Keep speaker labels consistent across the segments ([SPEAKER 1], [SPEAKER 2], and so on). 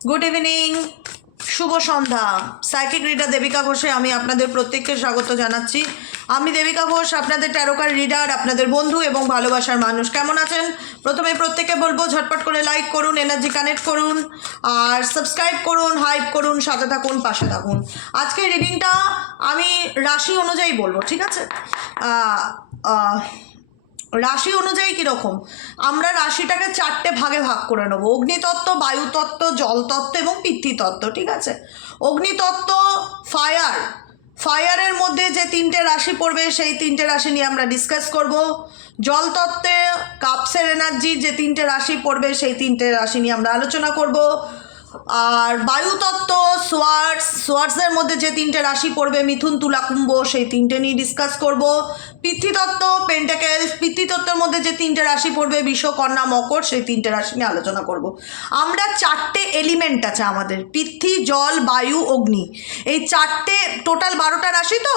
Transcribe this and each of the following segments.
[SPEAKER 1] Good evening শুভ সন্ধ্যা। Psychic reader Debika ঘোষে আমি আপনাদের প্রত্যেককে স্বাগত জানাচ্ছি। আমি দেবিকা ঘোষ আপনাদের ট্যারোকার রিডার আপনাদের বন্ধু এবং ভালোবাসার মানুষ। কেমন আছেন? প্রথমে প্রত্যেকে বলব, ঝটপট করে লাইক করুন এনার্জি কানেক্ট করুন, আর সাবস্ক্রাইব করুন হাইপ করুন, সাথে থাকুন, পাশে থাকুন। আজকে রিডিংটা আমি রাশি অনুযায়ী বলব, ঠিক আছে? রাশি অনুযায়ী কীরকম? আমরা রাশিটাকে চারটে ভাগে ভাগ করে নেব। অগ্নিতত্ত্ব, বায়ুতত্ত্ব, জলতত্ত্ব এবং পিতৃতত্ত্ব ঠিক আছে? অগ্নিতত্ত্ব ফায়ার ফায়ারের মধ্যে যে তিনটে রাশি পড়বে, সেই তিনটে রাশি নিয়ে আমরা ডিসকাস করব। জলতত্ত্বে কাপসের এনার্জি যে তিনটে রাশি পড়বে, সেই তিনটে রাশি নিয়ে আমরা আলোচনা করব। আর বায়ুতত্ত্ব সোয়ার্টস সোয়ার্টসের মধ্যে যে তিনটে রাশি পড়বে, মিথুন, তুলা, কুম্ভ, সেই তিনটে নিয়ে ডিসকাস করব। পিতৃতত্ত্ব পেন্টাকেলস পিতৃতত্ত্বের মধ্যে যে তিনটে রাশি পড়বে বিশ্বকন্যা কন্যা, মকর, সেই তিনটে রাশি নিয়ে আলোচনা করব। আমরা চারটে এলিমেন্ট আছে আমাদের পৃথ্বী জল, বায়ু, অগ্নি। এই চারটে টোটাল বারোটা রাশি তো?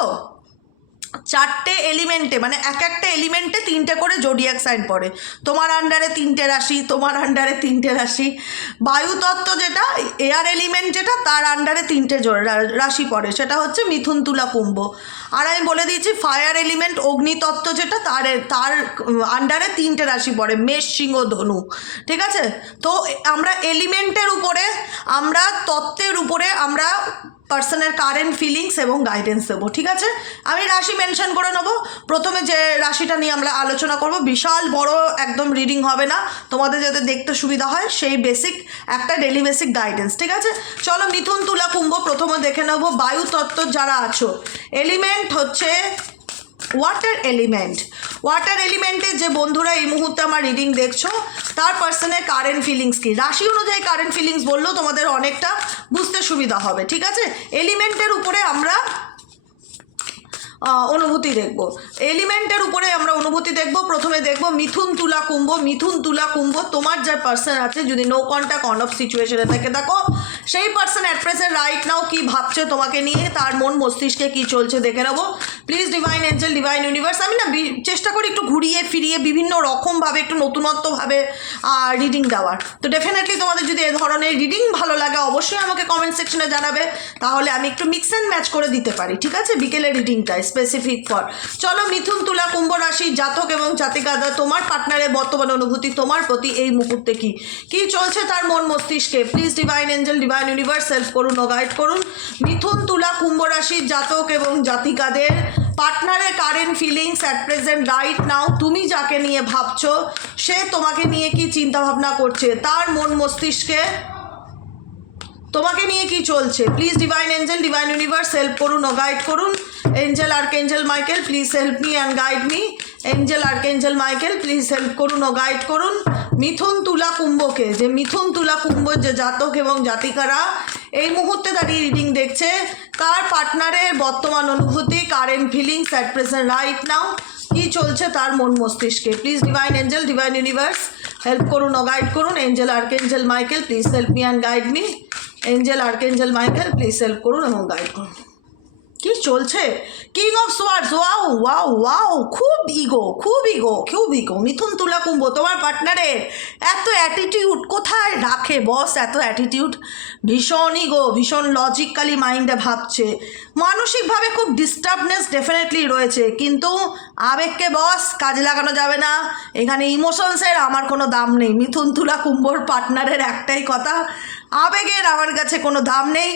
[SPEAKER 1] চারটে এলিমেন্টে মানে এক একটা এলিমেন্টে তিনটে করে জোডিয়াক সাইন পড়ে। তোমার আন্ডারে তিনটে রাশি, তোমার আন্ডারে তিনটে রাশি। বায়ুতত্ত্ব যেটা এয়ার এলিমেন্ট যেটা, তার আন্ডারে তিনটে রাশি পড়ে। সেটা হচ্ছে মিথুন, তুলা, কুম্ভ। আর আমি বলে দিয়েছি ফায়ার এলিমেন্ট অগ্নিতত্ত্ব যেটা, তার তার আন্ডারে তিনটে রাশি পড়ে, মেষ, সিংহ, ধনু। ঠিক আছে? তো আমরা এলিমেন্টের উপরে, আমরা তত্ত্বের উপরে, আমরা পার্সনের কারেন্ট ফিলিংস এবং গাইডেন্স দেবো, ঠিক আছে? আমি রাশি মেনশন করে নেব। প্রথমে যে রাশিটা নিয়ে আমরা আলোচনা করব, বিশাল বড় একদম রিডিং হবে না। তোমাদের যাতে দেখতে সুবিধা হয়, সেই বেসিক একটা ডেলি বেসিক গাইডেন্স ঠিক আছে? চলো মিথুন তুলা কুম্ভ প্রথমে দেখে নেব। বায়ু তত্ত্ব যারা আছো এলিমেন্ট হচ্ছে ওয়াটার এলিমেন্ট ওয়াটার এলিমেন্টের যে বন্ধুরা এই মুহূর্তে আমার রিডিং দেখছ, তার পার্সনের কারেন্ট ফিলিংস কি? রাশি অনুযায়ী কারেন্ট ফিলিংস বললেও তোমাদের অনেকটা বুঝতে সুবিধা হবে, ঠিক আছে? এলিমেন্টের উপরে আমরা অনুভূতি দেখব। এলিমেন্টের উপরে আমরা অনুভূতি দেখব, প্রথমে দেখব মিথুন তুলা কুম্ভ, মিথুন তুলা কুম্ভ, তোমার যা পার্সন আছে, যদি নো কন্ট্যাক্ট অন অফ সিচুয়েশনে থেকে, দেখো সেই person at present right now কী ভাবছে তোমাকে নিয়ে? তার মন মস্তিষ্কে কি চলছে দেখে নেব। Please divine angel divine universe আমি না চেষ্টা করি একটু ঘুরিয়ে ফিরিয়ে বিভিন্ন রকমভাবে একটু নতুনত্বভাবে রিডিং দেওয়ার। তো ডেফিনেটলি তোমাদের যদি এ ধরনের রিডিং ভালো লাগে, অবশ্যই আমাকে কমেন্ট সেকশনে জানাবে। তাহলে আমি একটু মিক্স অ্যান্ড ম্যাচ করে দিতে পারি, ঠিক আছে? বিকেলের রিডিংটাই স্পেসিফিক ফর চলো, মিথুন, তুলা, কুম্ভ রাশি, জাতক এবং জাতিকাদা তোমার পার্টনারের বর্তমান অনুভূতি, তোমার প্রতি এই মুহূর্তে কি? কি চলছে তার মন মস্তিষ্কে? Please divine angel divine universe self করুন, ও গাইড করুন। মিথুন তুলা কুম্ভ রাশির জাতক এবং জাতিকাদের পার্টনারের current feelings at present right now তুমি যাকে নিয়ে ভাবছ, সে তোমাকে নিয়ে কি চিন্তা ভাবনা করছে? তার মন মস্তিষ্কে তোমাকে নিয়ে কি চলছে? Please divine angel divine universe help করুন, ও গাইড করুন। Angel archangel Michael please help me and guide me angel archangel Michael please help করুন ও গাইড করুন। মিথুন, তুলা, কুম্ভকে, যে মিথুন, তুলা, কুম্ভ, যে জাতক এবং জাতিকারা, এই মুহূর্তে দাঁড়িয়ে রিডিং দেখছে। তার পার্টনারের বর্তমান অনুভূতি current feelings at present right now কি চলছে তার মন মস্তিষ্কে? Please divine angel divine universe help করুন ও গাইড করুন। Angel archangel Michael please help me and guide me angel archangel Michael please help করুন এবং গাইড করুন। কি চলছে? King of swords wow wow wow খুব ইগো খুব ইগো খুব ইগো মিথুন তুলা কুম্ভ তোমার পার্টনারের এত অ্যাটিটিউড কোথায় রাখে বস এত অ্যাটিটিউড ভীষণ ইগো ভীষণ লজিক্যালি মাইন্ডে ভাবছে। মানসিকভাবে খুব ডিস্টার্বনেস ডেফিনেটলি রয়েছে, কিন্তু আবেগকে বস কাজে লাগানো যাবে না। এখানে ইমোশনসের আমার কোনো দাম নেই। মিথুন তুলা কুম্ভর পার্টনারের একটাই কথা আবেগের আমার কাছে কোনো দাম নেই।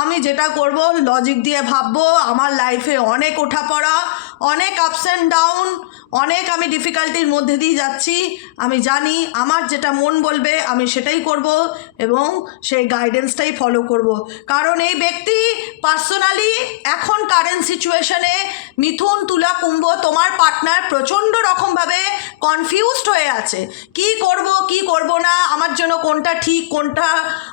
[SPEAKER 1] আমি যেটা করব লজিক দিয়ে ভাববো, আমার লাইফে অনেক ওঠা পড়া অনেক আপস অ্যান্ড ডাউন অনেক আমি ডিফিকাল্টির মধ্যে দিয়ে যাচ্ছি। আমি জানি আমার যেটা মন বলবে, আমি সেটাই করব এবং সেই গাইডেন্সটাই ফলো করব। কারণ এই ব্যক্তি পার্সোনালি এখন কারেন্ট সিচুয়েশনে মিথুন, তুলা, কুম্ভ তোমার পার্টনার প্রচণ্ড রকমভাবে কনফিউজড হয়ে আছে। কি করব কি করব না, আমার জন্য কোনটা ঠিক, কোনটা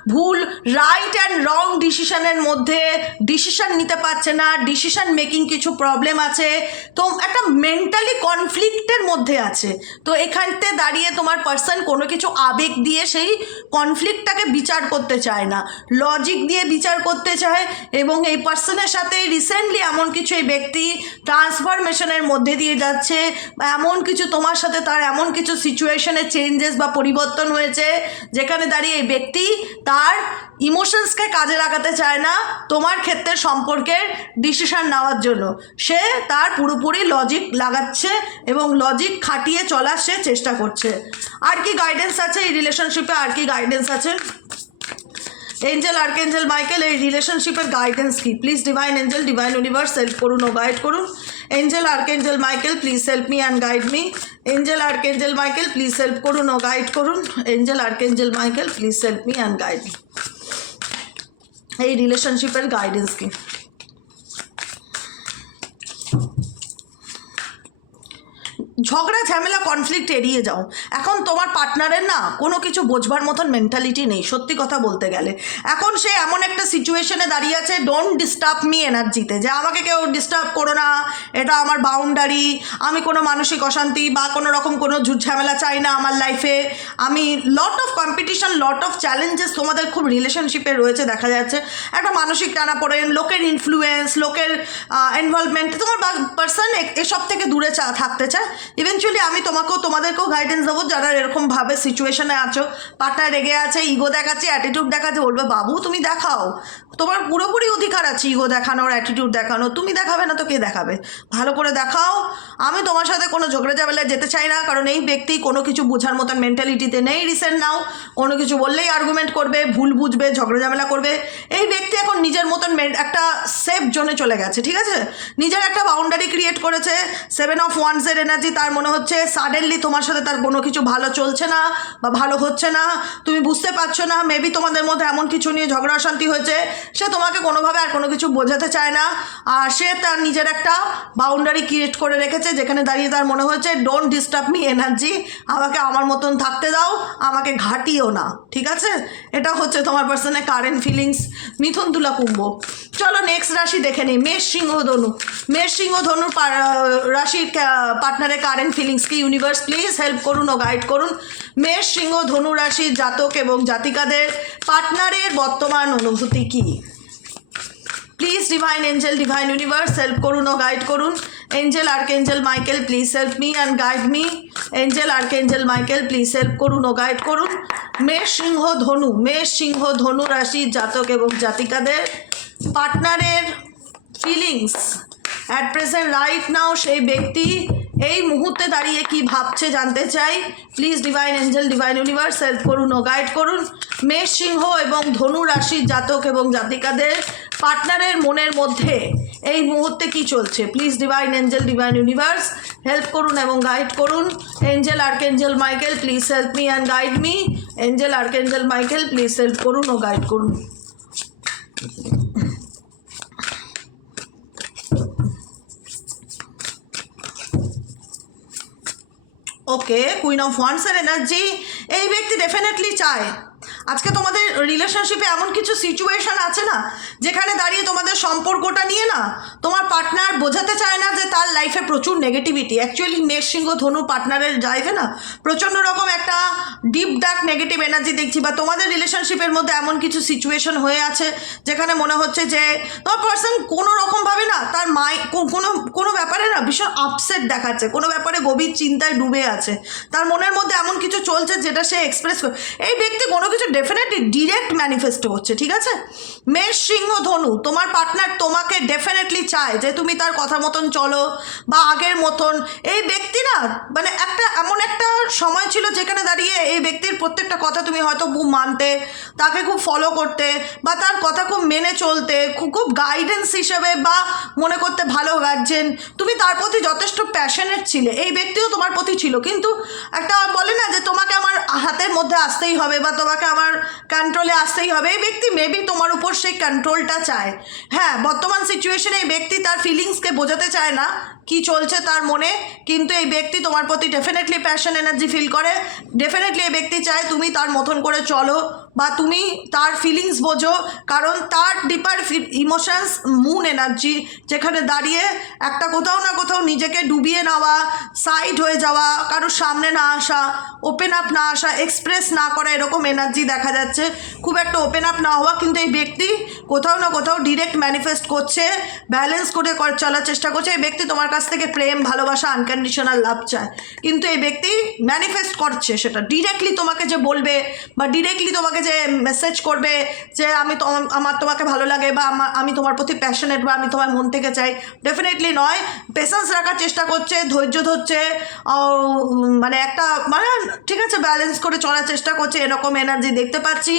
[SPEAKER 1] ভুল রাইট অ্যান্ড রং ডিসিশনের মধ্যে ডিসিশন নিতে পারছে না ডিসিশন মেকিং কিছু প্রবলেম আছে। তো একটা মেন্টালি কনফ্লিক্টের মধ্যে আছে। তো এখানতে দাঁড়িয়ে তোমার পার্সন কোনো কিছু আবেগ দিয়ে সেই কনফ্লিক্টটাকে বিচার করতে চায় না। লজিক দিয়ে বিচার করতে চায় এবং এই পার্সনের সাথে রিসেন্টলি এমন কিছু এই ব্যক্তি ট্রান্সফরমেশনের মধ্যে দিয়ে যাচ্ছে বা এমন কিছু তোমার সাথে তার এমন কিছু সিচুয়েশনে চেঞ্জেস বা পরিবর্তন হয়েছে, যেখানে দাঁড়িয়ে এই ব্যক্তি তার ইমোশনসকে কাজে লাগাতে চায় না তোমার ক্ষেত্রে সম্পর্কের ডিসিশন নেওয়ার জন্য। সে তার পুরোপুরি লজিক লাগাচ্ছে এবং লজিক খাটিয়ে চলার সে চেষ্টা করছে। আর কি গাইডেন্স আছে এই রিলেশনশিপে আর কি গাইডেন্স আছে? এঞ্জেল আর্কেঞ্জেল মাইকেল এই রিলেশনশিপের গাইডেন্স কি? Please divine angel divine universe help করুন ও গাইড করুন। Angel archangel Michael please help me and guide me angel archangel Michael please help করুন ও গাইড করুন। Angel archangel Michael please help me and guide me এই রিলেশনশিপের guidance কি ঝগড়া, ঝামেলা কনফ্লিক্ট এড়িয়ে যাও। এখন তোমার পার্টনারের না কোনো কিছু বোঝবার মতন মেন্টালিটি নেই, সত্যি কথা বলতে গেলে। এখন সে এমন একটা সিচুয়েশনে দাঁড়িয়ে আছে ডোন্ট ডিস্টার্ব মি এনার্জিতে যে আমাকে কেউ ডিস্টার্ব করো না, এটা আমার বাউন্ডারি আমি কোনো মানসিক অশান্তি বা কোনো রকম কোনো ঝুট ঝামেলা চাই না আমার লাইফে আমি lot of competition lot of challenges তোমাদের খুব রিলেশনশিপে রয়েছে, দেখা যাচ্ছে। একটা মানসিক টানা পড়েন লোকের ইনফ্লুয়েন্স লোকের ইনভলভমেন্ট তোমার পার্সন এসব থেকে দূরে থাকতে চায়। ইভেনচুয়ালি আমি তোমাকেও, তোমাদেরকেও গাইডেন্স দেবো যারা এরকমভাবে সিচুয়েশনে আছো। পার্টনার রেগে আছে ইগো দেখাচ্ছে অ্যাটিটিউড দেখাচ্ছে, বলবে, বাবু, তুমি দেখাও। তোমার পুরোপুরি অধিকার আছে ইগো দেখানোর অ্যাটিটিউড দেখানো তুমি দেখাবে না তো কে দেখাবে? ভালো করে দেখাও। আমি তোমার সাথে কোনো ঝগড়া ঝামেলায় যেতে চাই না, কারণ এই ব্যক্তি কোনো কিছু বোঝার মতন মেন্টালিটিতে নেই রিসেন্ট নাও কোনো কিছু বললেই আর্গুমেন্ট করবে, ভুল বুঝবে, ঝগড়া ঝামেলা করবে। এই ব্যক্তি এখন নিজের মতন একটা সেফ জোনে চলে গেছে, ঠিক আছে? নিজের একটা বাউন্ডারি ক্রিয়েট করেছে। সেভেন অফ ওয়ান্সের এনার্জি তার মনে হচ্ছে সাডেনলি তোমার সাথে তার কোনো কিছু ভালো চলছে না বা ভালো হচ্ছে না। তুমি বুঝতে পারছ না মেবি তোমাদের মধ্যে এমন কিছু নিয়ে ঝগড়া অশান্তি হয়েছে, সে তোমাকে কোনোভাবে আর কোনো কিছু বোঝাতে চায় না। আর সে তার নিজের একটা বাউন্ডারি ক্রিয়েট করে রেখেছে, যেখানে দাঁড়িয়ে তার মনে হচ্ছে ডোন্ট ডিস্টার্ব মি এনার্জি আমাকে আমার মতন থাকতে দাও, আমাকে ঘাটিও না। ঠিক আছে? এটা হচ্ছে তোমার পার্সনের কারেন্ট ফিলিংস মিথুন তুলা কুম্ভ চলো নেক্সট রাশি দেখে নিই। মেষ, সিংহ, ধনু। মেষ, সিংহ, ধনুর রাশির পার্টনারের কারেন্ট ফিলিংস কি? ইউনিভার্স প্লিজ হেল্প করুন ও গাইড করুন। মেষ, সিংহ, ধনু রাশির জাতক এবং জাতিকাদের পার্টনারের বর্তমান অনুভূতি কী? Please divine angel divine universe help করুন ও গাইড করুন। Angel archangel Michael please help me and guide me angel archangel Michael please help করুন ও গাইড করুন। মেষ, সিংহ, ধনু। মেষ, সিংহ, ধনু রাশির জাতক এবং জাতিকাদের পার্টনারের feelings at present right now সেই ব্যক্তি এই মুহূর্তে দাঁড়িয়ে কি ভাবছে জানতে চাই। Please divine angel divine universe help করুন ও গাইড করুন। মেষ সিংহ এবং ধনু রাশির জাতক এবং জাতিকাদের পার্টনারের মনের মধ্যে এই মুহূর্তে কি চলছে? Please divine angel divine universe help করুন এবং গাইড করুন। Angel archangel Michael please help me and guide me angel archangel Michael please help করুন ও গাইড করুন। ওকে কুইন অফ ওয়ান্সের এনার্জি এই ব্যক্তি ডেফিনেটলি চায়। আজকে তোমাদের রিলেশনশিপে এমন কিছু সিচুয়েশন আছে না, যেখানে দাঁড়িয়ে তোমাদের সম্পর্কটা নিয়ে না, তোমার পার্টনার বোঝাতে চায় না যে তার লাইফে প্রচুর নেগেটিভিটি অ্যাকচুয়ালি মেষ সিংহ ধনু পার্টনারের লাইফে না প্রচণ্ড রকম একটা ডিপ ডার্ক নেগেটিভ এনার্জি দেখছি, বা তোমাদের রিলেশনশিপের মধ্যে এমন কিছু সিচুয়েশন হয়ে আছে, যেখানে মনে হচ্ছে যে তোমার পার্সন কোনো রকমভাবে না তার মাই কোনো কোনো ভীষণ আপসেট দেখাচ্ছে। কোনো ব্যাপারে গভীর চিন্তায় ডুবে আছে। তার মনের মধ্যে এমন কিছু চলছে যেটা সে এক্সপ্রেস করে এই ব্যক্তি কোনো কিছু ডেফিনেটলি ডিরেক্ট ম্যানিফেস্ট করছে, ঠিক আছে? মেষ, সিংহ, ধনু, তোমার পার্টনার তোমাকে ডেফিনেটলি চায় যে তুমি তার কথা মতন চলো বা আগের মতন। এই ব্যক্তি না মানে একটা এমন একটা সময় ছিল যেখানে দাঁড়িয়ে এই ব্যক্তির প্রত্যেকটা কথা তুমি হয়তো খুব মানতে, তাকে খুব ফলো করতে বা তার কথা খুব মেনে চলতে খুব খুব গাইডেন্স হিসেবে বা মনে করতে ভালো গার্জেন। তুমি তার প্রতি যথেষ্ট প্যাশনেট ছিল। এই ব্যক্তিও তোমার প্রতি ছিল। কিন্তু একটা বলে না যে তোমাকে আমার হাতের মধ্যে আসতেই হবে বা তোমাকে আমার কন্ট্রোলে আসতেই হবে। এই ব্যক্তি মেবি তোমার উপর সেই কন্ট্রোলটা চায়। হ্যাঁ বর্তমান সিচুয়েশনে এই ব্যক্তি তার ফিলিংসকে বোঝাতে চায় না। কি চলছে তার মনে, কিন্তু এই ব্যক্তি তোমার প্রতি ডেফিনেটলি প্যাশন এনার্জি ফিল করে। ডেফিনেটলি এই ব্যক্তি চায় তুমি তার মতন করে চলো বা তুমি তার ফিলিংস বোঝো, কারণ তার ডিপার ইমোশনস মুন এনার্জি যেখানে দাঁড়িয়ে একটা কোথাও না কোথাও নিজেকে ডুবিয়ে নেওয়া সাইড হয়ে যাওয়া, কারোর সামনে না আসা ওপেন আপ না আসা এক্সপ্রেস না করা, এরকম এনার্জি দেখা যাচ্ছে। খুব একটা ওপেন আপ না হওয়া, কিন্তু এই ব্যক্তি কোথাও না কোথাও ডিরেক্ট ম্যানিফেস্ট করছে ব্যালেন্স করে চলার চেষ্টা করছে। এই ব্যক্তি তোমার কাছ থেকে প্রেম, ভালোবাসা আনকন্ডিশনাল লাভ চায়। কিন্তু এই ব্যক্তি ম্যানিফেস্ট করছে সেটা। ডিরেক্টলি তোমাকে যে বলবে বা ডিরেক্টলি তোমাকে যে মেসেজ করবে যে আমি আমার তোমাকে ভালো লাগে বা আমি তোমার প্রতি প্যাশনেট বা আমি তোমার মন থেকে চাই ডেফিনেটলি নয়। পেশেন্স রাখার চেষ্টা করছে, ধৈর্য ধরছে মানে একটা মানে ঠিক আছে ব্যালেন্স করে চলার চেষ্টা করছে, এরকম এনার্জি দেখতে পাচ্ছি।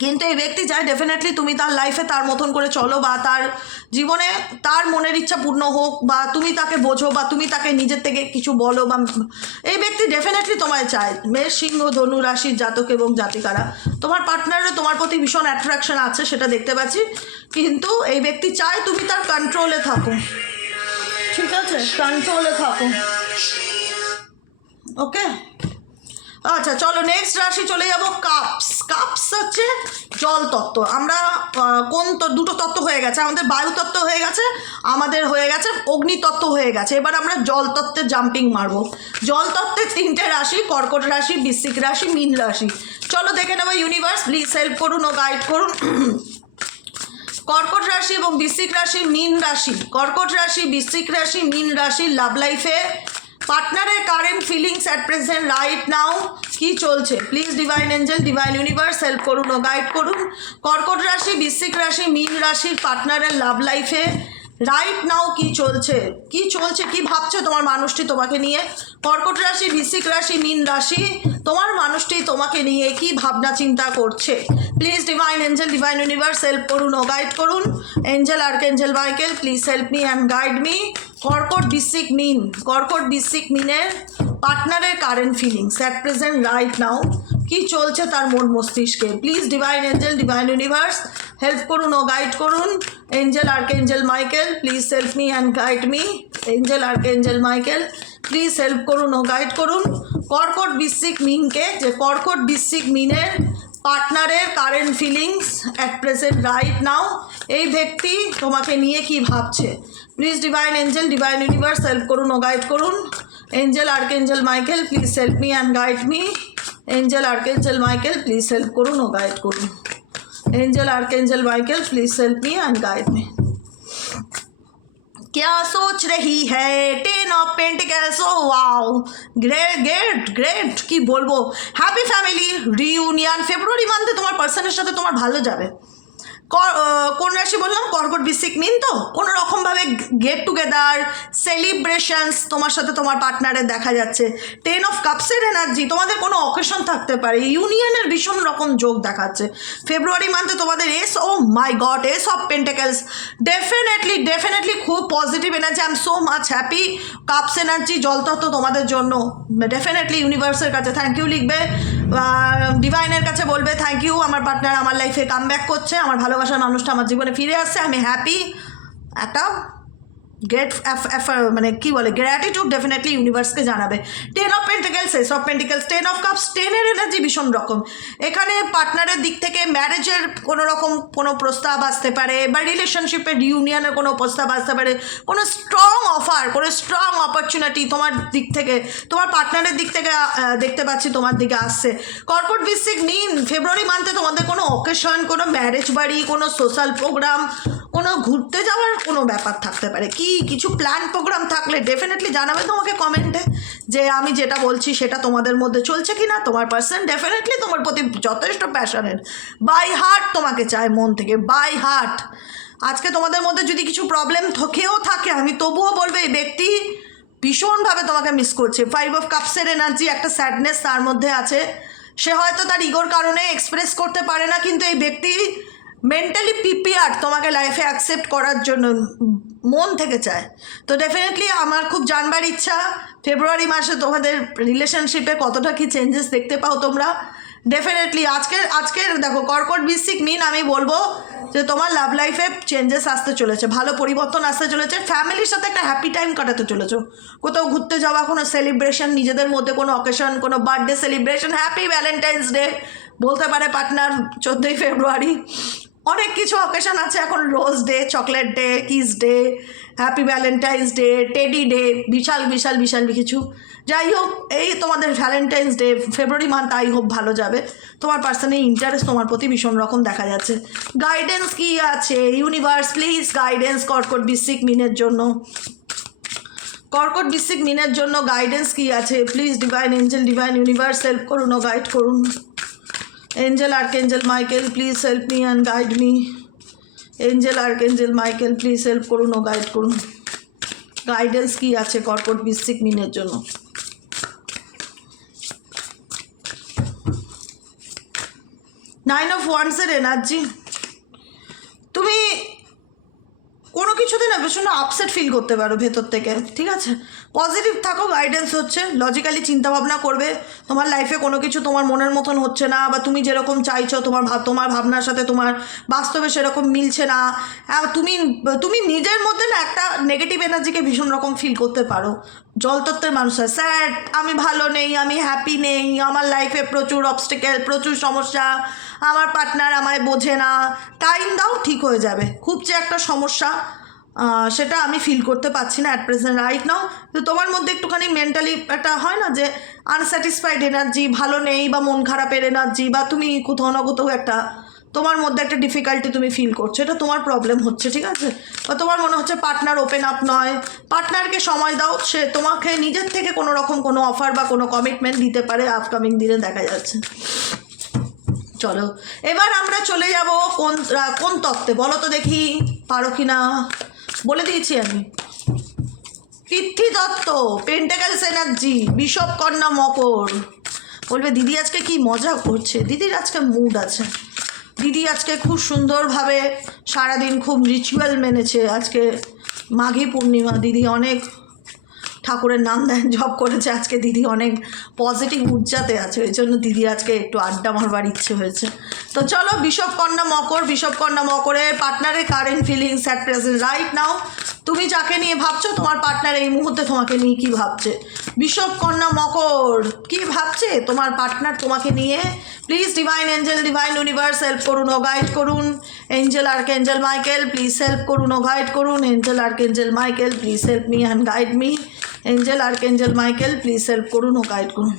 [SPEAKER 1] কিন্তু এই ব্যক্তি চায় ডেফিনেটলি তুমি তার লাইফে তার মতন করে চলো বা তার জীবনে তার মনের ইচ্ছা পূর্ণ হোক বা তুমি তাকে বোঝো বা তুমি তাকে নিজের থেকে কিছু বলো বা এই ব্যক্তি ডেফিনেটলি তোমায় চায়। মেষ, সিংহ, ধনু রাশির জাতক এবং জাতিকারা। তোমার পার্টনারও তোমার প্রতি ভীষণ অ্যাট্রাকশন আছে, সেটা দেখতে পাচ্ছি। কিন্তু এই ব্যক্তি চায় তুমি তার কন্ট্রোলে থাকো। ঠিক আছে? কন্ট্রোলে থাকো। ওকে আচ্ছা চলো নেক্সট রাশি চলে যাব কাপস কাপস হচ্ছে জল তত্ত্ব। আমরা কোন দুটো তত্ত্ব হয়ে গেছে। আমাদের বায়ু তত্ত্ব হয়ে গেছে, আমাদের হয়ে গেছে অগ্নি তত্ত্ব হয়ে গেছে। এবার আমরা জল তত্ত্বে জাম্পিং মারবো। জল তত্ত্বের তিনটে রাশি, কর্কট রাশি, বৃশ্চিক রাশি, মীন রাশি। চলো দেখে নেব ইউনিভার্স প্লিজ হেল্প করুন ও গাইড করুন। কর্কট রাশি এবং বৃশ্চিক রাশি, মীন রাশি। কর্কট রাশি, বৃশ্চিক রাশি, মীন রাশি লাভ লাইফে পার্টনারের current feelings at present right now কি চলছে? Please divine angel divine universe help করুন ও গাইড করুন। কর্কট রাশি, বৃশ্চিক রাশি, মীন রাশির পার্টনারের লাভ লাইফে রাইট নাও কি চলছে? কি চলছে? কি ভাবছ তোমার মানুষটি তোমাকে নিয়ে? কর্কট রাশি, বৃশ্চিক রাশি, মীন রাশি, তোমার মানুষটি তোমাকে নিয়ে কি ভাবনা, চিন্তা করছে? Please divine angel divine universe help করুন ও গাইড করুন। Angel archangel Michael please help me and guide me কর্কট, বৃশ্চিক, মিন। কর্কট, বৃশ্চিক, মিনের পার্টনারের current feelings at present right now কি চলছে তার মন মস্তিষ্কে? Please divine angel divine universe help করুন ও গাইড করুন। Angel archangel Michael please help me and guide me angel archangel Michael please help করুন ও গাইড করুন। কর্কট বৃশ্চিক মিনকে, যে কর্কট বৃশ্চিক মিনের পার্টনারের current feelings at present right now এই ব্যক্তি তোমাকে নিয়ে কি ভাবছে? Please divine angel divine universe help করুন ও গাইড করুন। angel archangel Michael please help me and guide me angel archangel Michael please help করুন ও গাইড করুন angel archangel Michael please help me and guide me क्या सोच रही है ten of pentacles oh wow great great great কি বলবো happy family reunion ফেব্রুয়ারি মান্থে তোমার পার্সনের সাথে তোমার ভালো যাবে ক- আহ, কোন রাশি বললাম? কর্কট বৃশ্চিক মিন তো? কোনো রকমভাবে গেট টুগেদার সেলিব্রেশনস তোমার সাথে তোমার পার্টনারের দেখা যাচ্ছে। টেন অফ কাপসের এনার্জি তোমাদের কোনো অকেশন থাকতে পারে। ইউনিয়নের ভীষণ রকম যোগ দেখাচ্ছে। ফেব্রুয়ারি মান্থে তোমাদের ace oh my god ace of pentacles definitely definitely খুব positive energy I am so much happy cups energy জলতত্ত্ব তোমাদের জন্য। ডেফিনেটলি ইউনিভার্সের কাছে থ্যাংক ইউ লিখবে। ডিভাইনের কাছে বলবে থ্যাংক ইউ আমার পার্টনার আমার লাইফে কাম ব্যাক করছে, আমার ভালোবাসার মানুষটা আমার জীবনে ফিরে আসছে, আমি হ্যাপি একটা গ্রেট মানে কি বলে? গ্র্যাটিটিউড ডেফিনেটলি ইউনিভার্সকে জানাবে। Ten of pentacles ace of pentacles ten of cups টেনের এনার্জি ভীষণ রকম। এখানে পার্টনারের দিক থেকে ম্যারেজের কোনো রকম কোনো প্রস্তাব আসতে পারে বা রিলেশনশিপের ইউনিয়নের কোনো প্রস্তাব আসতে পারে। কোনো স্ট্রং অফার কোনো স্ট্রং অপরচুনিটি তোমার দিক থেকে, তোমার পার্টনারের দিক থেকে দেখতে পাচ্ছি তোমার দিকে আসছে। কর্কট বৃশ্চিক মিন ফেব্রুয়ারি মান্থে তোমাদের কোনো অকেশন কোনো ম্যারেজ বাড়ি, কোনো সোশ্যাল প্রোগ্রাম কোনো ঘুরতে যাওয়ার কোনো ব্যাপার থাকতে পারে। কি, কিছু প্ল্যান প্রোগ্রাম থাকলে ডেফিনেটলি জানাবে তোমাকে কমেন্টে যে আমি যেটা বলছি সেটা তোমাদের মধ্যে চলছে কি না তোমার পার্সন ডেফিনেটলি তোমার প্রতি যথেষ্ট প্যাশনের বাই হার্ট তোমাকে চায় মন থেকে বাই হার্ট আজকে তোমাদের মধ্যে যদি কিছু প্রবলেম থেকেও থাকে, আমি তবুও বলব এই ব্যক্তি ভীষণভাবে তোমাকে মিস করছে। ফাইভ অফ কাপসের এনার্জি একটা স্যাডনেস তার মধ্যে আছে। সে হয়তো তার ইগোর কারণে এক্সপ্রেস করতে পারে না, কিন্তু এই ব্যক্তি মেন্টালি প্রিপেয়ার তোমাকে লাইফে অ্যাকসেপ্ট করার জন্য মন থেকে চায়। তো ডেফিনেটলি আমার খুব জানবার ইচ্ছা ফেব্রুয়ারি মাসে তোমাদের রিলেশনশিপে কতটা কি চেঞ্জেস দেখতে পাও তোমরা? ডেফিনেটলি আজকের আজকের দেখো, কর্কট বৃশ্চিক মিন আমি বলব যে তোমার লাভ লাইফে চেঞ্জেস আসতে চলেছে, ভালো পরিবর্তন আসতে চলেছে ফ্যামিলির সাথে একটা হ্যাপি টাইম কাটাতে চলেছো। কোথাও ঘুরতে যাওয়া, কোনো সেলিব্রেশন নিজেদের মধ্যে কোনো অকেশন কোনো birthday celebration happy valentine's day বলতে পারে পার্টনার চোদ্দোই ফেব্রুয়ারি অনেক কিছু অকেশন আছে। এখন rose day chocolate day kiss day happy valentine's day teddy day বিশাল বিশাল বিশাল কিছু। যাই হোক, এই তোমাদের valentine's day February month I hope ভালো যাবে। তোমার পার্সনের ইন্টারেস্ট তোমার প্রতি ভীষণ রকম দেখা যাচ্ছে। গাইডেন্স কি আছে? ইউনিভার্স প্লিজ গাইডেন্স কর্কট বৃশ্চিক মিনের জন্য। কর্কট বৃশ্চিক মিনের জন্য গাইডেন্স কি আছে? Please divine angel divine universe help করুন, ও গাইড করুন। Angel archangel Michael please help me and guide me angel archangel Michael please help করুন ও গাইড করুন। গাইডেন্স কি আছে কর্কট বৃশ্চিক মিনের জন্য? নাইন অফ ওয়ান্সের এনার্জি তুমি কোনো কিছুতে না ভীষণ আপসেট ফিল করতে পারো ভেতর থেকে, ঠিক আছে? পজিটিভ থাকো গাইডেন্স হচ্ছে। লজিক্যালি চিন্তাভাবনা করবে। তোমার লাইফে কোনো কিছু তোমার মনের মতন হচ্ছে না বা তুমি যেরকম চাইছো, তোমার ভাব তোমার ভাবনার সাথে তোমার বাস্তবে সেরকম মিলছে না। তুমি তুমি নিজের মধ্যে না একটা নেগেটিভ এনার্জিকে ভীষণ রকম ফিল করতে পারো। জলতত্ত্বের মানুষ হয়। স্যাড আমি ভালো নেই, আমি হ্যাপি নেই, আমার লাইফে প্রচুর অবস্টেকেল প্রচুর সমস্যা, আমার পার্টনার আমায় বোঝে না। টাইম দাও, ঠিক হয়ে যাবে। খুব যে একটা সমস্যা। সেটা আমি ফিল করতে পারছি না অ্যাট প্রেজেন্ট রাইট নাও তো তোমার মধ্যে একটুখানি মেন্টালি একটা হয় না যে আনস্যাটিসফাইড এনার্জি ভালো নেই বা মন খারাপের এনার্জি বা তুমি কোথাও না কোথাও একটা তোমার মধ্যে একটা ডিফিকাল্টি তুমি ফিল করছ, এটা তোমার প্রবলেম হচ্ছে, ঠিক আছে? বা তোমার মনে হচ্ছে পার্টনার ওপেন আপ নয় পার্টনারকে সময় দাও, সে তোমাকে নিজের থেকে কোনো রকম কোনো অফার বা কোনো কমিটমেন্ট দিতে পারে আপকামিং দিনে দেখা যাচ্ছে। চলো, এবার আমরা চলে যাব কোন কোন তত্ত্বে, বলো তো দেখি, পারো কি না বলে দিয়েছি আমি। তিথি দত্ত পেন্টেকাল সেনার্জি বিশপ কন্যা মকর বলবে, দিদি আজকে কি মজা করছে? দিদির আজকে মুড আছে। দিদি আজকে খুব সুন্দরভাবে সারাদিন খুব রিচুয়াল মেনেছে। আজকে মাঘী পূর্ণিমা, দিদি অনেক ঠাকুরের নাম দেন জব করেছে আজকে দিদি অনেক পজিটিভ উর্জাতে আছে, ওই জন্য দিদি আজকে একটু আড্ডা মারবার ইচ্ছে হয়েছে। তো চলো বিষব কন্যা মকর বিষব কন্যা মকরের পার্টনারের current feelings at present right now তুমি যাকে নিয়ে ভাবছ, তোমার পার্টনার এই মুহূর্তে তোমাকে নিয়ে কি ভাবছে? বিষব কন্যা মকর, কি ভাবছে? তোমার পার্টনার তোমাকে নিয়ে please divine angel divine universe help করুন, ও গাইড করুন। Angel archangel Michael please help করুন, ও গাইড করুন। Angel archangel Michael please help me and guide me angel archangel Michael please help করুন, ও গাইড করুন।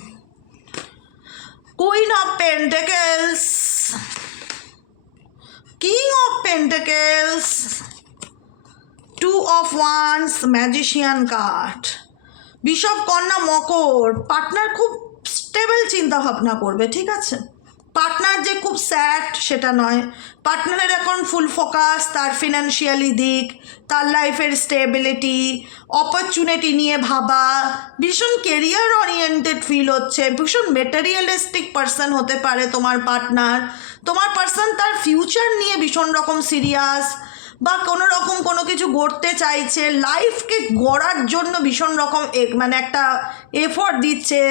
[SPEAKER 1] Queen of pentacles king of pentacles two of wands magician card bishop কন্যা মকর partner খুব stable চিন্তা ভাবনা করবে, ঠিক আছে? পার্টনার যে খুব স্যাড সেটা নয়। পার্টনারের এখন ফুল ফোকাস তার ফিনান্সিয়ালি দিক, তার লাইফের স্টেবিলিটি অপরচুনিটি নিয়ে ভাবা। ভীষণ কেরিয়ার ওরিয়েন্টেড ফিল হচ্ছে, ভীষণ মেটেরিয়ালিস্টিক পার্সন হতে পারে তোমার পার্টনার তোমার পার্সন তার ফিউচার নিয়ে ভীষণ রকম সিরিয়াস বা কোনো রকম কোনো কিছু গড়তে চাইছে লাইফকে গড়ার জন্য ভীষণ রকম মানে একটা এফোর্ট দিচ্ছে,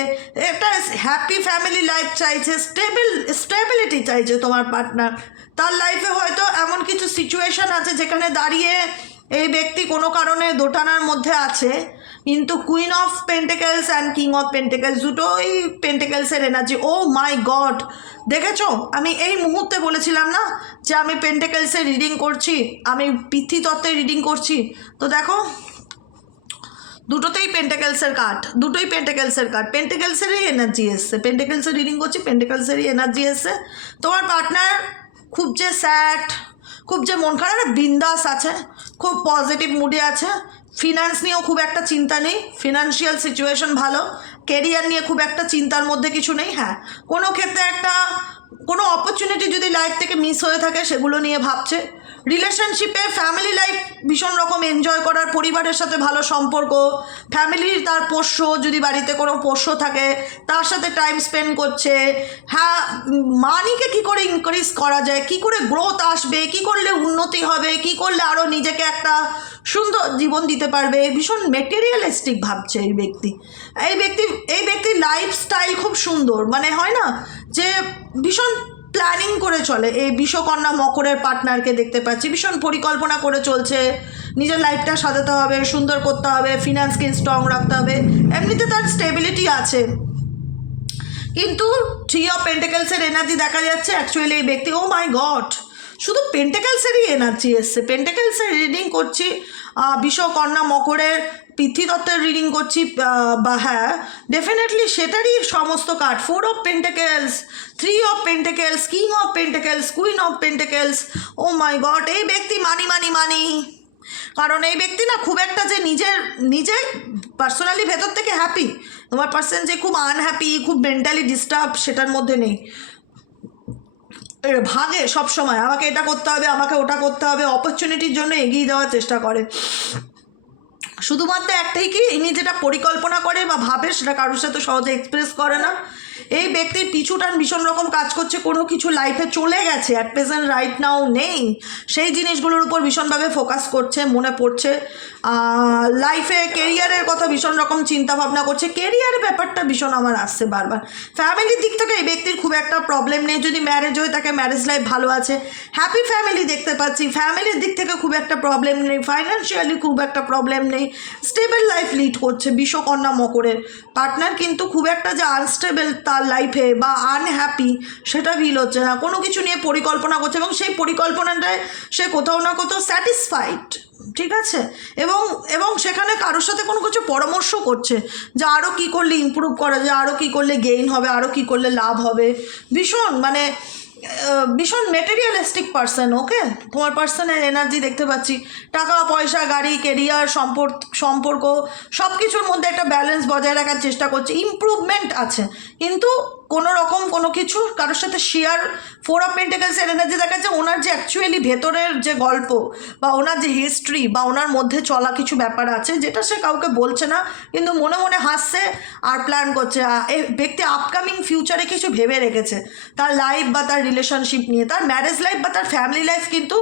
[SPEAKER 1] একটা হ্যাপি ফ্যামিলি লাইফ চাইছে স্টেবল স্টেবিলিটি চাইছে তোমার পার্টনার তার লাইফে হয়তো এমন কিছু সিচুয়েশান আছে যেখানে দাঁড়িয়ে এই ব্যক্তি কোনো কারণে দোটানার মধ্যে আছে। কিন্তু queen of pentacles and king of pentacles দুটোই পেন্টেকেলসের এনার্জি ও মাই গড দেখেছ? আমি এই মুহূর্তে বলেছিলাম না যে আমি পেন্টেকেলসের রিডিং করছি, আমি পিথি তত্ত্বের রিডিং করছি। তো দেখো, দুটোতেই পেন্টেকেলসের কার্ড দুটোই পেন্টেকেলসের কার্ড পেন্টেকেলসেরই এনার্জি এসছে পেন্টেকেলসের রিডিং করছি পেন্টেকেলসেরই এনার্জি এসছে। তোমার পার্টনার খুব যে স্যাড খুব যে মন খারাপ বিন্দাস আছে, খুব পজিটিভ মুডে আছে। ফিনান্স নিয়েও খুব একটা চিন্তা নেই। ফিনান্সিয়াল সিচুয়েশন ভালো। কেরিয়ার নিয়ে খুব একটা চিন্তার মধ্যে কিছু নেই হ্যাঁ। কোনো ক্ষেত্রে একটা, কোনো অপরচুনিটি যদি লাইফ থেকে মিস হয়ে থাকে, সেগুলো নিয়ে ভাবছে। রিলেশনশিপে ফ্যামিলি লাইফ ভীষণ রকম এনজয় করার, পরিবারের সাথে ভালো সম্পর্ক ফ্যামিলির তার পোষ্য, যদি বাড়িতে কোনো পোষ্য থাকে, তার সাথে টাইম স্পেন্ড করছে হ্যাঁ মানিকে কি করে ইনক্রিজ করা যায়, কি করে গ্রোথ আসবে, কি করলে উন্নতি হবে, কি করলে আরও নিজেকে একটা সুন্দর জীবন দিতে পারবে ভীষণ মেটেরিয়ালিস্টিক ভাবছে এই ব্যক্তি। এই ব্যক্তি, এই ব্যক্তির লাইফস্টাইল খুব সুন্দর মানে হয় না যে ভীষণ প্ল্যানিং করে চলে। এই বিশ্বকন্যা মকরের পার্টনারকে দেখতে পাচ্ছি। ভীষণ পরিকল্পনা করে চলছে। নিজের লাইফটা সাজাতে হবে, সুন্দর করতে হবে ফিনান্সকে স্ট্রং রাখতে হবে। এমনিতে তার স্টেবিলিটি আছে। কিন্তু থ্রি অফ পেন্টেকেলসের এনার্জি দেখা যাচ্ছে অ্যাকচুয়ালি এই ব্যক্তি। ও মাই গড শুধু পেন্টেকেলসেরই এনার্জি এসছে। পেন্টেকেলসের রিডিং করছি আহ, বিশ্বকন্যা মকরের পিতৃদত্তের রিডিং করছি বা হ্যাঁ ডেফিনেটলি সেটারই সমস্ত card four of pentacles three of pentacles king of pentacles queen of pentacles oh my god এই ব্যক্তি মানি মানি মানি কারণ এই ব্যক্তি না খুব একটা যে নিজের নিজে পার্সোনালি ভেতর থেকে হ্যাপি তোমার পার্সন যে খুব আনহ্যাপি খুব মেন্টালি ডিস্টার্ব সেটার মধ্যে নেই। ভাগে সব সময়। আমাকে এটা করতে হবে, আমাকে ওটা করতে হবে অপরচুনিটির জন্য এগিয়ে যাওয়ার চেষ্টা করে। শুধুমাত্র একটাই কি, ইনি যেটা পরিকল্পনা করে বা ভাবে, সেটা কারোর সাথে সহজে এক্সপ্রেস করে না। এই ব্যক্তির পিছুটান ভীষণ রকম কাজ করছে, কোনো কিছু লাইফে চলে গেছে অ্যাট প্রেজেন্ট রাইট নাও নেই। সেই জিনিসগুলোর উপর ভীষণভাবে ফোকাস করছে, মনে পড়ছে। লাইফে কেরিয়ারের কথা ভীষণ রকম চিন্তা ভাবনা করছে। কেরিয়ারের ব্যাপারটা ভীষণ আমার আসছে বারবার। ফ্যামিলির দিক থেকে এই ব্যক্তির খুব একটা প্রবলেম নেই। যদি ম্যারেজ হয়ে থাকে ম্যারেজ লাইফ ভালো আছে। হ্যাপি ফ্যামিলি দেখতে পাচ্ছি। ফ্যামিলির দিক থেকে খুব একটা প্রবলেম নেই। ফাইন্যান্সিয়ালি খুব একটা প্রবলেম নেই। স্টেবল লাইফ লিড করছে বিশ্বকন্যা মকরের। পার্টনার কিন্তু খুব একটা যে আনস্টেবল তার লাইফে বা আনহ্যাপি সেটা ফিল হচ্ছে না। কোনো কিছু নিয়ে পরিকল্পনা করছে এবং সেই পরিকল্পনাটায় সে কোথাও না কোথাও স্যাটিসফাইড ঠিক আছে? এবং এবং সেখানে কারোর সাথে কোনো কিছু পরামর্শ করছে যে আরও কী করলে ইম্প্রুভ করা যায় আরও কী করলে গেইন হবে আরও কী করলে লাভ হবে। ভীষণ মানে ভীষণ মেটেরিয়ালিস্টিক পার্সন ওকে তোমার পার্সনের এনার্জি দেখতে পাচ্ছি। টাকা, পয়সা, গাড়ি কেরিয়ার সম্পর্ক সম্পর্ক সব কিছুর মধ্যে একটা ব্যালেন্স বজায় রাখার চেষ্টা করছে। ইম্প্রুভমেন্ট আছে। কিন্তু কোনো রকম কোনো কিছু কারোর সাথে শেয়ার ফোর অফ পেন্টিকালসের এনার্জি দেখাচ্ছে, ওনার যে অ্যাকচুয়ালি ভেতরের যে গল্প বা ওনার যে হিস্ট্রি বা ওনার মধ্যে চলা কিছু ব্যাপার আছে, যেটা সে কাউকে বলছে না, কিন্তু মনে মনে হাসছে আর প্ল্যান করছে। এই ব্যক্তি আপকামিং ফিউচারে কিছু ভেবে রেখেছে। তার লাইফ বা তার রিলেশনশিপ নিয়ে, তার ম্যারেজ লাইফ বা তার ফ্যামিলি লাইফ কিন্তু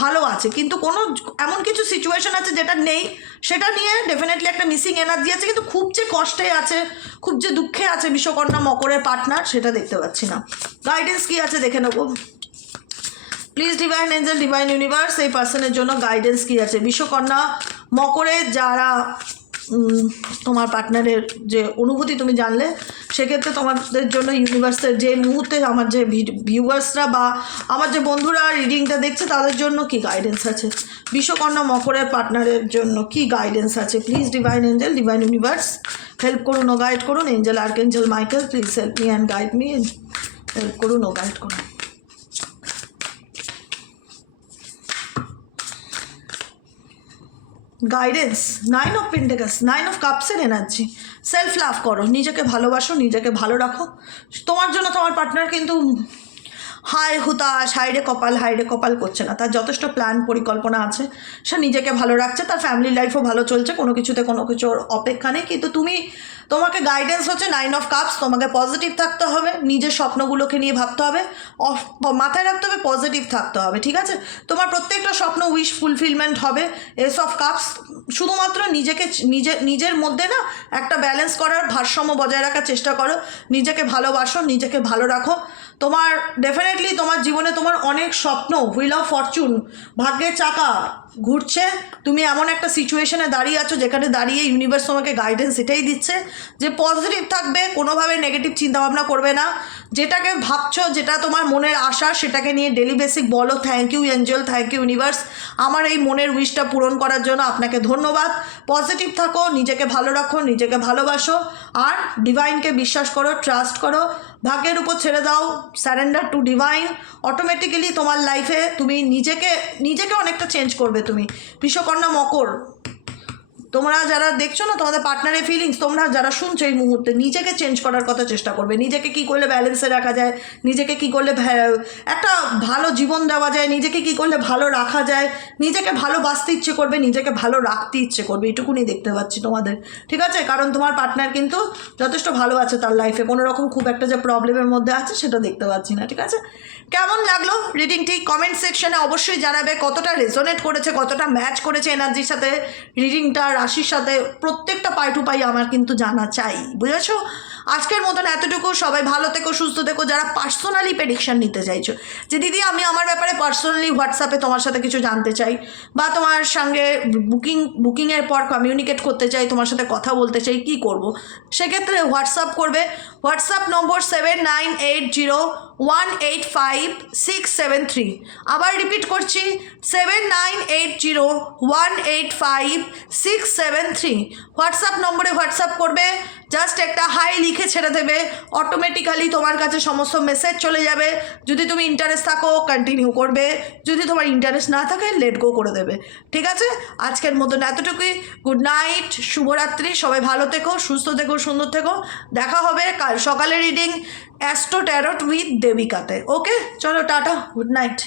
[SPEAKER 1] ভালো আছে, কিন্তু কোনো এমন কিছু সিচুয়েশন আছে যেটা নেই, সেটা নিয়ে ডেফিনেটলি একটা মিসিং এনার্জি আছে, কিন্তু খুব যে কষ্টে আছে, খুব যে দুঃখে আছে বিশ্বকর্ণা মকরের পার্টনার সেটা দেখতে পাচ্ছি না। গাইডেন্স কি আছে দেখে নেব। Please divine angel divine universe এই পার্সনের জন্য গাইডেন্স কী আছে? বিশ্বকন্যা, মকরে যারা তোমার পার্টনারের যে অনুভূতি তুমি জানলে, সেক্ষেত্রে তোমাদের জন্য ইউনিভার্সের যে মুহূর্তে আমার যে ভিউয়ার্সরা বা আমার যে বন্ধুরা রিডিংটা দেখছে, তাদের জন্য কি গাইডেন্স আছে? বিশ্বকর্ণা মকরের পার্টনারের জন্য কি গাইডেন্স আছে? Please divine angel divine universe help করুন ও গাইড করুন। Angel archangel Michael please help me and guide me help করুন ও গাইড করুন। Guidance nine of pentacles nine of কাপসের energy self love করো, নিজেকে ভালোবাসো, নিজেকে ভালো রাখো। তোমার জন্য তোমার পার্টনার কিন্তু হায় হুতাশ হাইরে কপাল হায় রে কপাল করছে না। তার যথেষ্ট প্ল্যান পরিকল্পনা আছে। সে নিজেকে ভালো রাখছে, তার ফ্যামিলি লাইফও ভালো চলছে। কোনো কিছুতে কোনো কিছুর অপেক্ষা নেই। কিন্তু তুমি, তোমাকে গাইডেন্স হচ্ছে নাইন অফ কাপস তোমাকে পজিটিভ থাকতে হবে। নিজের স্বপ্নগুলোকে নিয়ে ভাবতে হবে। অফ, মাথায় রাখতে হবে পজিটিভ থাকতে হবে, ঠিক আছে? তোমার প্রত্যেকটা স্বপ্ন উইশ ফুলফিলমেন্ট হবে। এস অফ কাপস শুধুমাত্র নিজেকে, নিজে, নিজের মধ্যে না, একটা ব্যালেন্স করার ভারসাম্য বজায় রাখার চেষ্টা করো। নিজেকে ভালোবাসো, নিজেকে ভালো রাখো। তোমার ডেফিনেটলি তোমার জীবনে তোমার অনেক স্বপ্ন হুইল অফ ফরচুন ভাগ্যের চাকা ঘুরছে। তুমি এমন একটা সিচুয়েশনে দাঁড়িয়ে আছো যেখানে দাঁড়িয়ে ইউনিভার্স তোমাকে গাইডেন্স এটাই দিচ্ছে যে পজিটিভ থাকবে, কোনোভাবে নেগেটিভ চিন্তাভাবনা করবে না। যেটাকে ভাবছ, যেটা তোমার মনের আশা, সেটাকে নিয়ে ডেলি বেসিক বলো thank you angel thank you universe আমার এই মনের উইশটা পূরণ করার জন্য আপনাকে ধন্যবাদ। পজিটিভ থাকো, নিজেকে ভালো রাখো, নিজেকে ভালোবাসো। আর ডিভাইনকে বিশ্বাস করো ট্রাস্ট করো। ভাগ্যের উপর ছেড়ে দাও স্যারেন্ডার টু ডিভাইন অটোমেটিক্যালি তোমার লাইফে তুমি নিজেকে নিজেকে অনেকটা চেঞ্জ করবে। তুমি। বিশ্বকন্যা মকর তোমরা যারা দেখছ না, তোমাদের পার্টনারের ফিলিংস তোমরা যারা শুনছো এই মুহূর্তে, নিজেকে চেঞ্জ করার কথা চেষ্টা করবে। নিজেকে কি করলে ব্যালেন্সে রাখা যায়, নিজেকে কি করলে একটা ভালো জীবন দেওয়া যায়, নিজেকে কি করলে ভালো রাখা যায়, নিজেকে ভালোবাসতে ইচ্ছে করবে, নিজেকে ভালো রাখতে ইচ্ছে করবে, এটুকুনি দেখতে পাচ্ছি তোমাদের। ঠিক আছে? কারণ তোমার পার্টনার কিন্তু যথেষ্ট ভালো আছে তার লাইফে কোনো রকম খুব একটা যে প্রবলেমের মধ্যে আছে, সেটা দেখতে পাচ্ছি না, ঠিক আছে? কেমন লাগল রিডিংটি কমেন্ট সেকশনে অবশ্যই জানাবে কতটা রেজোনেট করেছে, কতটা ম্যাচ করেছে এনার্জির সাথে রিডিংটা রাশির সাথে প্রত্যেকটা পাই টু পাই আমার কিন্তু জানা চাই বুঝেছ? আজকের মতন এতটুকু। সবাই ভালো থেকো, সুস্থ থেকো, যারা পার্সোনালি প্রেডিকশান নিতে চাইছো। যে দিদি, আমি আমার ব্যাপারে পার্সোনালি হোয়াটসঅ্যাপে তোমার সাথে কিছু জানতে চাই বা তোমার সঙ্গে বুকিং বুকিংয়ের পর কমিউনিকেট করতে চাই, তোমার সাথে কথা বলতে চাই, কি করব? সেক্ষেত্রে হোয়াটসঅ্যাপ করবে। WhatsApp number seven nine eight zero one eight five six seven three আবার রিপিট করছি seven nine eight zero one eight five six seven three WhatsApp নম্বরে হোয়াটসঅ্যাপ করবে। জাস্ট একটা হাই লিখে ছেড়ে দেবে অটোমেটিক্যালি তোমার কাছে সমস্ত মেসেজ চলে যাবে। যদি তুমি ইন্টারেস্ট থাকো কন্টিনিউ করবে। যদি তোমার ইন্টারেস্ট না থাকে লেট গো করে দেবে। ঠিক আছে? আজকের মতন এতটুকুই। গুড নাইট শুভরাত্রি। সবাই ভালো থেকো, সুস্থ থেকো, সুন্দর থেকো। দেখা হবে কাল সকালে রিডিং অ্যাস্ট্রো ট্যারট উইথ দেবিকাতে ওকে চলো, টাটা। Good night